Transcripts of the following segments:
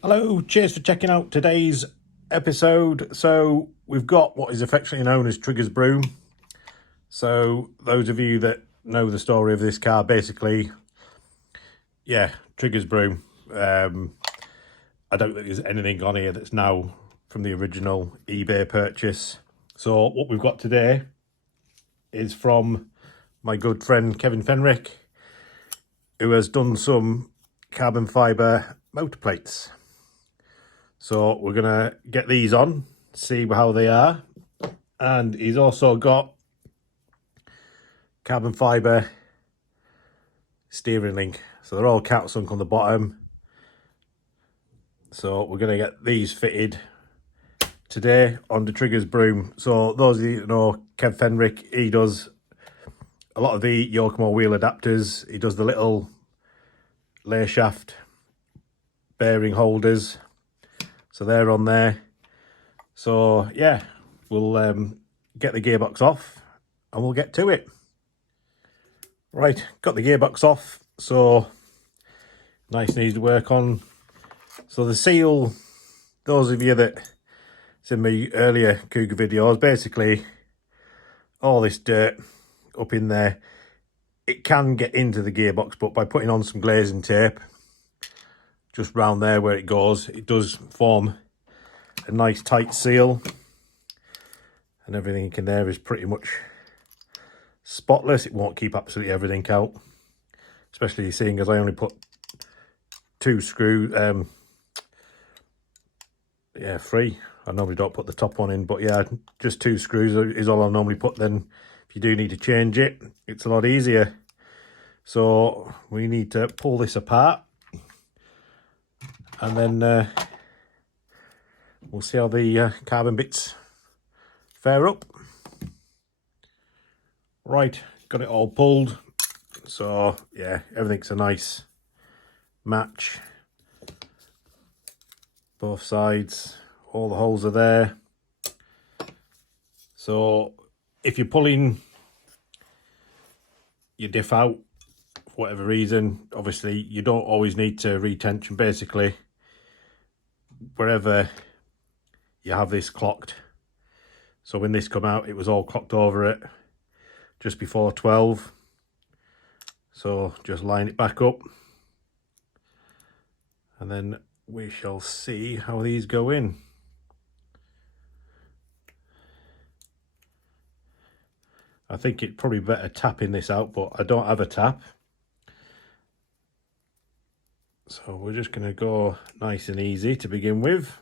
Hello, cheers for checking out today's episode. So we've got what is affectionately known as Trigger's Broom. So those of you that know the story of this car, basically, yeah, Trigger's Broom. I don't think there's anything on here that's now from the original eBay purchase. So what we've got today is from my good friend Kevin Fenrick, who has done some carbon fibre motor plates. So we're going to get these on, see how they are. And he's also got carbon fibre steering link. So they're all countersunk on the bottom. So we're going to get these fitted today on the Trigger's Broom. So those of you that know Kev Fenrick, he does a lot of the Yokomo wheel adapters. He does the little lay shaft bearing holders. So they're on there. So yeah, we'll get the gearbox off and we'll get to it. Right, got the gearbox off, so nice and easy to work on. So the seal, those of you that seen my earlier cougar videos, basically all this dirt up in there, it can get into the gearbox, but by putting on some glazing tape just round there where it goes, it does form a nice tight seal, and everything in there is pretty much spotless. It won't keep absolutely everything out, especially seeing as I only put two screws, three. I normally don't put the top one in, but yeah, just two screws is all I normally put. Then if you do need to change it, it's a lot easier. So we need to pull this apart, and then we'll see how the carbon bits fare up. Right, got it all pulled. So yeah, everything's a nice match. Both sides, all the holes are there. So if you're pulling your diff out for whatever reason, obviously you don't always need to retension. Basically, wherever you have this clocked, so when this come out, it was all clocked over it just before 12. So just line it back up, and then we shall see how these go in. I think it's probably better tapping this out, but I don't have a tap. So we're just going to go nice and easy to begin with.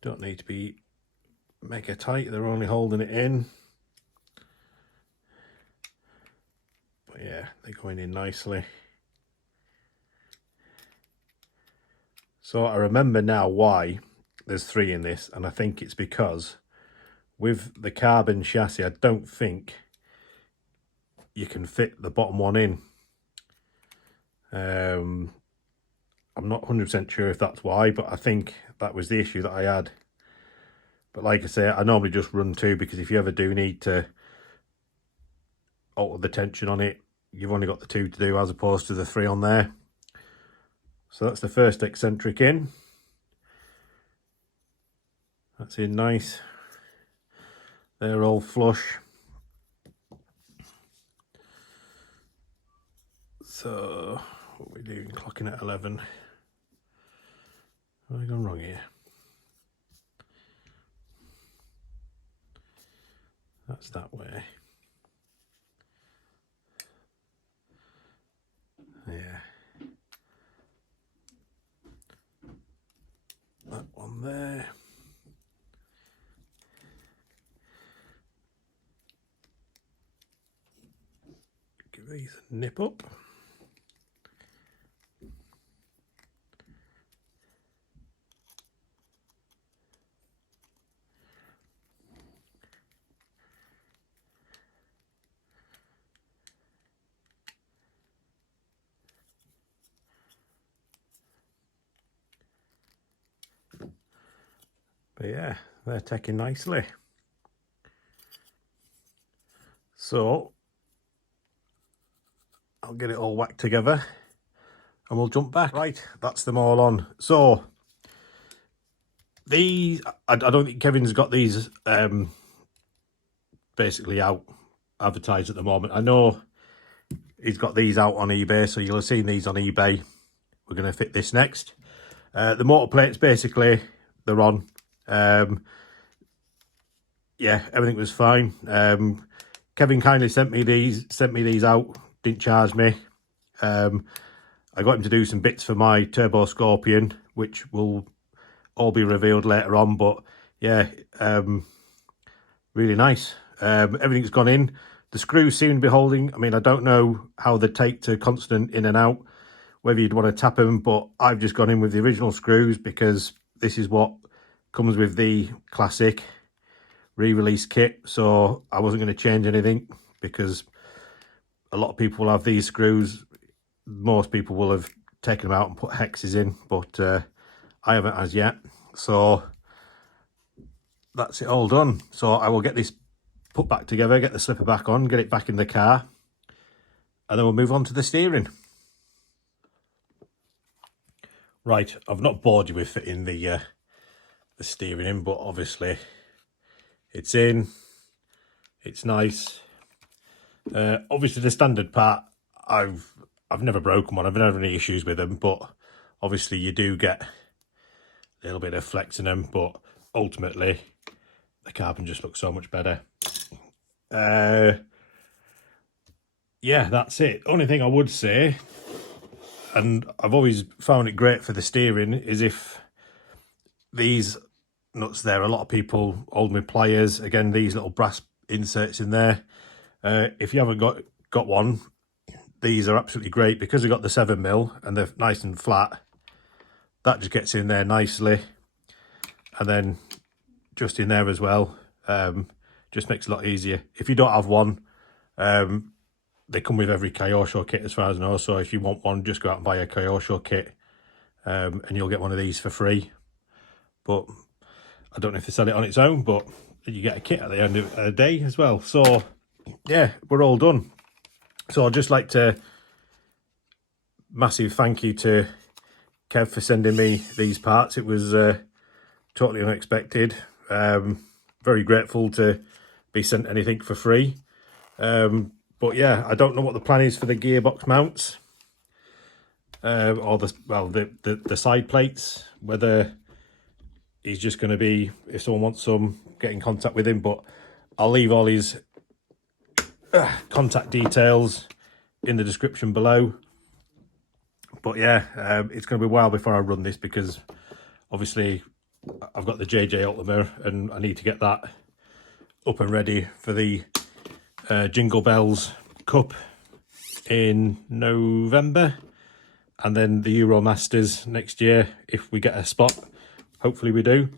Don't need to be mega tight, they're only holding it in. But yeah, they're going in nicely. So I remember now why there's three in this, and I think it's because with the carbon chassis, I don't think you can fit the bottom one in. I'm not 100% sure if that's why, but I think that was the issue that I had. But like I say, I normally just run two, because if you ever do need to alter the tension on it, you've only got the two to do as opposed to the three on there. So that's the first eccentric in. That's in nice. They're all flush. So what are we doing? Clocking at 11. Have I gone wrong here? That's that way. Yeah. That one there. Give these a nip up. But yeah, they're taking nicely. So I'll get it all whacked together and we'll jump back. Right, that's them all on. So these, I don't think Kevin's got these basically out advertised at the moment. I know he's got these out on eBay, so you'll have seen these on eBay. We're going to fit this next. The motor plates, basically, they're on. Yeah, everything was fine. Kevin kindly sent me these out, didn't charge me. I got him to do some bits for my Turbo Scorpion, which will all be revealed later on, but yeah, really nice. Everything's gone in. The screws seem to be holding. I mean, I don't know how they take to constant in and out, whether you'd want to tap them, but I've just gone in with the original screws because this is what comes with the classic re-release kit. So I wasn't going to change anything because a lot of people will have these screws. Most people will have taken them out and put hexes in, but I haven't as yet. So that's it all done. So I will get this put back together, get the slipper back on, get it back in the car, and then we'll move on to the steering. Right, I've not bored you with fitting the steering in, but obviously it's in, it's nice. Obviously the standard part, I've never broken one, I've never had any issues with them, but obviously you do get a little bit of flex in them, but ultimately the carbon just looks so much better. Yeah, that's it. Only thing I would say, and I've always found it great for the steering, is if these nuts there, a lot of people hold me pliers, again, these little brass inserts in there. If you haven't got one, these are absolutely great because they've got the 7mm and they're nice and flat. That just gets in there nicely, and then just in there as well. Just makes it a lot easier. If you don't have one, they come with every Kyosho kit as far as I know, so if you want one, just go out and buy a Kyosho kit, and you'll get one of these for free. But I don't know if they sell it on its own, but you get a kit at the end of the day as well. So yeah, we're all done. So I'd just like to massive thank you to Kev for sending me these parts. It was totally unexpected. Very grateful to be sent anything for free. But yeah, I don't know what the plan is for the gearbox mounts, or the side plates, whether he's just going to be, if someone wants some, get in contact with him, but I'll leave all his contact details in the description below. But yeah, it's going to be a while before I run this because obviously I've got the JJ Ultima and I need to get that up and ready for the Jingle Bells Cup in November, and then the Euro Masters next year if we get a spot. Hopefully we do.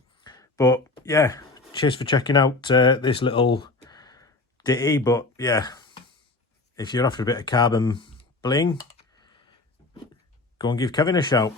But yeah, cheers for checking out this little ditty. But yeah, if you're after a bit of carbon bling, go and give Kevin a shout.